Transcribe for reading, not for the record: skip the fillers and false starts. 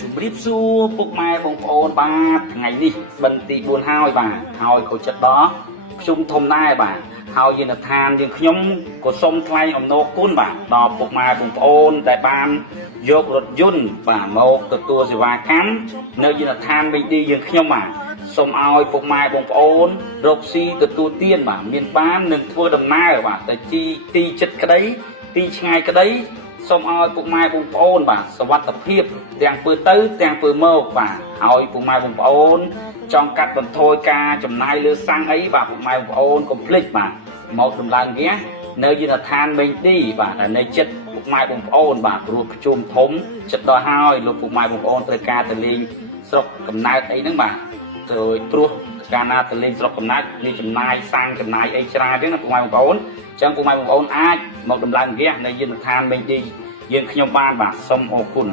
ជំរាបសួរពុកម៉ែបងប្អូនបាទថ្ងៃនេះបិណ្ឌទី4ហើយបាទហើយក៏ចិត្តដល់ខ្ញុំធំដែរបាទហើយយានដ្ឋានយើងខ្ញុំក៏សូមថ្លែងអំណរគុណបាទដល់ពុកម៉ែបងប្អូនដែលបានយករថយន្តបាទមកទទួលសេវាកម្មនៅយានដ្ឋានមេឌីយើងខ្ញុំបាទសូមឲ្យពុកម៉ែបងប្អូនរកស៊ីទទួលទានបាទមានបាននឹងធ្វើដំណើរបាទទៅទីចិត្តក្តីទីឆ្ងាយក្តីសូមឲ្យពុកម៉ែបងប្អូនបាទសុវត្ថិភាពទាំងពើទៅទាំងពើមកបាទហើយពុកម៉ែបងប្អូនចង់កាត់បន្ថយការចំណាយលើសាំងអីបាទពុកម៉ែបងប្អូនកុំភ្លេចបាទមកដំឡើងវានៅយានដ្ឋានមេឌីបាទនៅចិត្តពុកម៉ែបងប្អូនបាទព្រោះប្រជុំធំចិត្តដល់ហើយលោកពុកម៉ែបងប្អូនត្រូវការទៅលេងស្រុកកំណើតអីហ្នឹងបាទទៅព្រោះកាលណាទៅលេងស្រុកកំណើតមានចំណាយសាំងចំណាយអីច្រើនទេណាពុកម៉ែបងប្អូនអញ្ចឹងពុកម៉ែបងប្អូនអាចមកដំឡើងវានៅយានដ្ឋានមេឌីយើងខ្ញុំបានបាទសូមអរគុណ